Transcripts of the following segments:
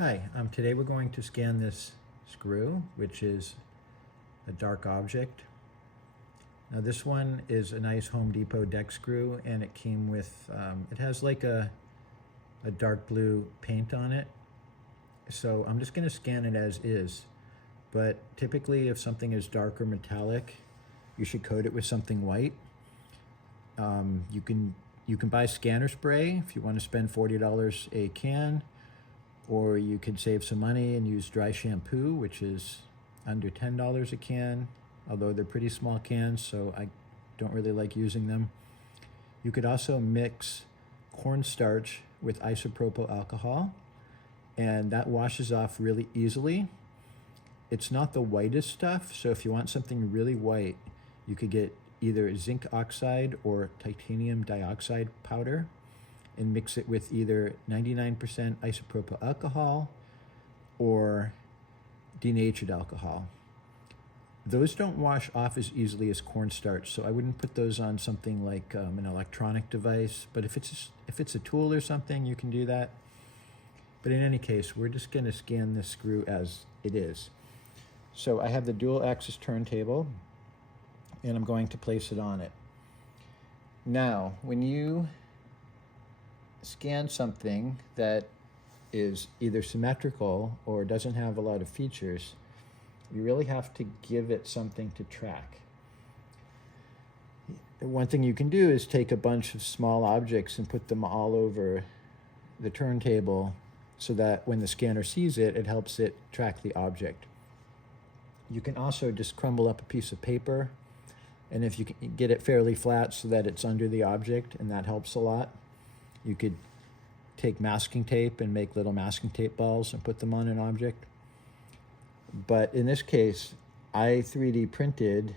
Hi, today we're going to scan this screw, which is a dark object. Now this one is a nice Home Depot deck screw, and it came with, it has like a dark blue paint on it. So I'm just going to scan it as is. But typically if something is dark or metallic, you should coat it with something white. You can buy scanner spray if you want to spend $40 a can. Or you could save some money and use dry shampoo, which is under $10 a can, although they're pretty small cans, so I don't really like using them. You could also mix cornstarch with isopropyl alcohol, and that washes off really easily. It's not the whitest stuff, so if you want something really white, you could get either zinc oxide or titanium dioxide powder and mix it with either 99% isopropyl alcohol or denatured alcohol. Those don't wash off as easily as cornstarch, so I wouldn't put those on something like an electronic device, but if it's a tool or something, you can do that. But in any case, we're just gonna scan this screw as it is. So I have the dual axis turntable, and I'm going to place it on it. Now, when you scan something that is either symmetrical or doesn't have a lot of features, you really have to give it something to track. One thing you can do is take a bunch of small objects and put them all over the turntable so that when the scanner sees it, it helps it track the object. You can also just crumble up a piece of paper, and if you can get it fairly flat so that it's under the object, and that helps a lot. You could take masking tape and make little masking tape balls and put them on an object. But in this case, I 3D printed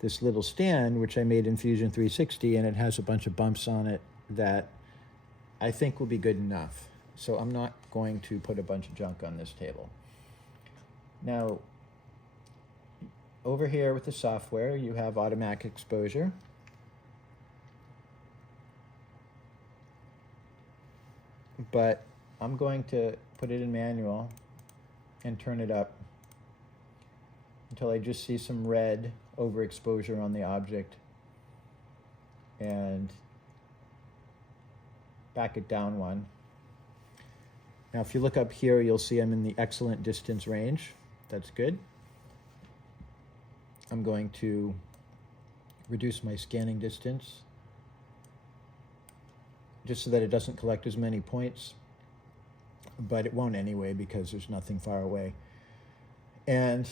this little stand, which I made in Fusion 360, and it has a bunch of bumps on it that I think will be good enough. So I'm not going to put a bunch of junk on this table. Now, over here with the software, you have automatic exposure. But I'm going to put it in manual and turn it up until I just see some red overexposure on the object, and back it down one. Now if you look up here, you'll see I'm in the excellent distance range. That's good. I'm going to reduce my scanning distance just so that it doesn't collect as many points, but it won't anyway because there's nothing far away. And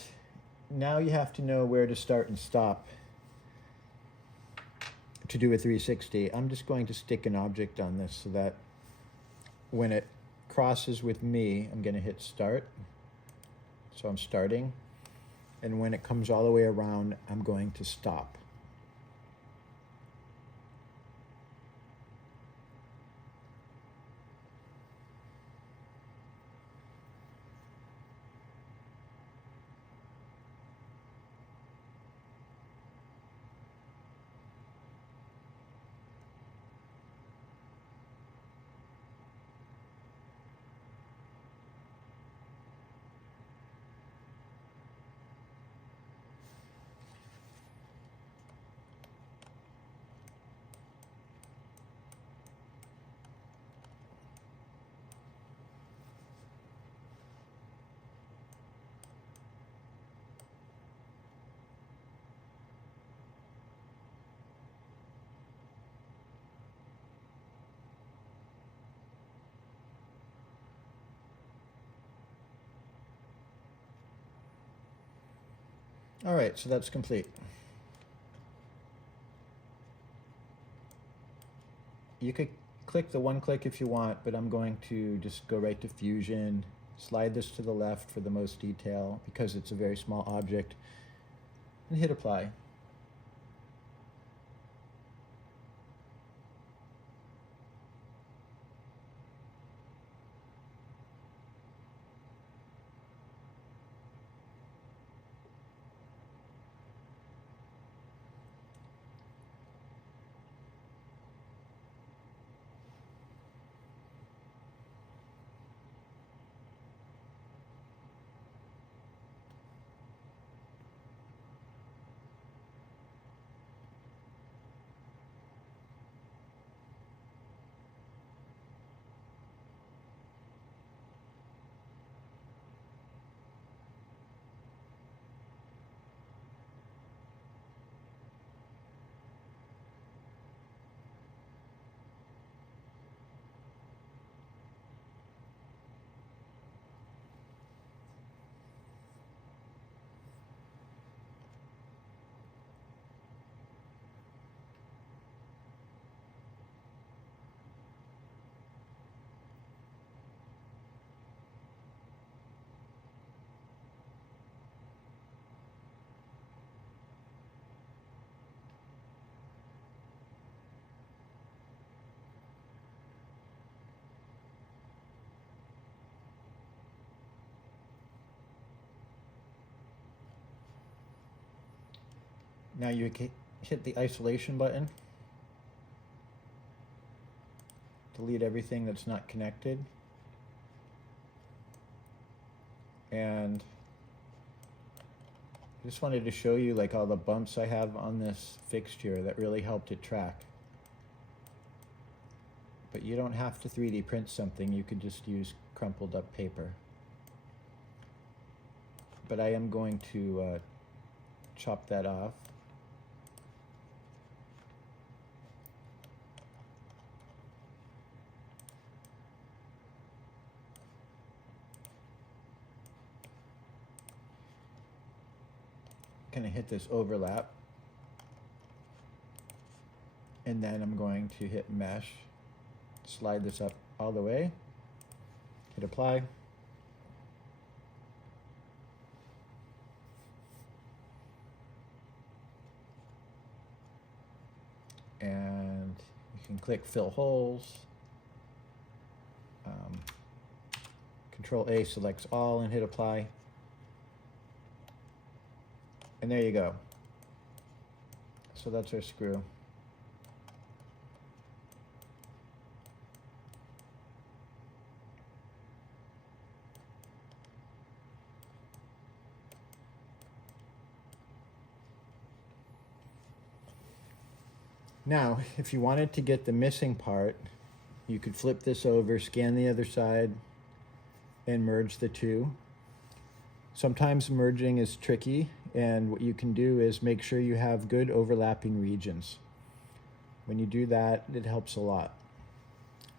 now you have to know where to start and stop to do a 360. I'm just going to stick an object on this so that when it crosses with me, I'm going to hit start. So I'm starting. And when it comes all the way around, I'm going to stop. All right, so that's complete. You could click the one click if you want, but I'm going to just go right to Fusion, slide this to the left for the most detail because it's a very small object, and hit apply. Now you hit the isolation button. Delete everything that's not connected. And I just wanted to show you like all the bumps I have on this fixture that really helped it track. But you don't have to 3D print something, you could just use crumpled up paper. But I am going to chop that off. Gonna hit this overlap, and then I'm going to hit mesh, slide this up all the way, hit apply, and you can click fill holes. Control A selects all and hit apply. And there you go. So that's our screw. Now, if you wanted to get the missing part, you could flip this over, scan the other side, and merge the two. Sometimes merging is tricky, and what you can do is make sure you have good overlapping regions. When you do that, it helps a lot.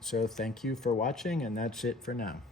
So thank you for watching, and that's it for now.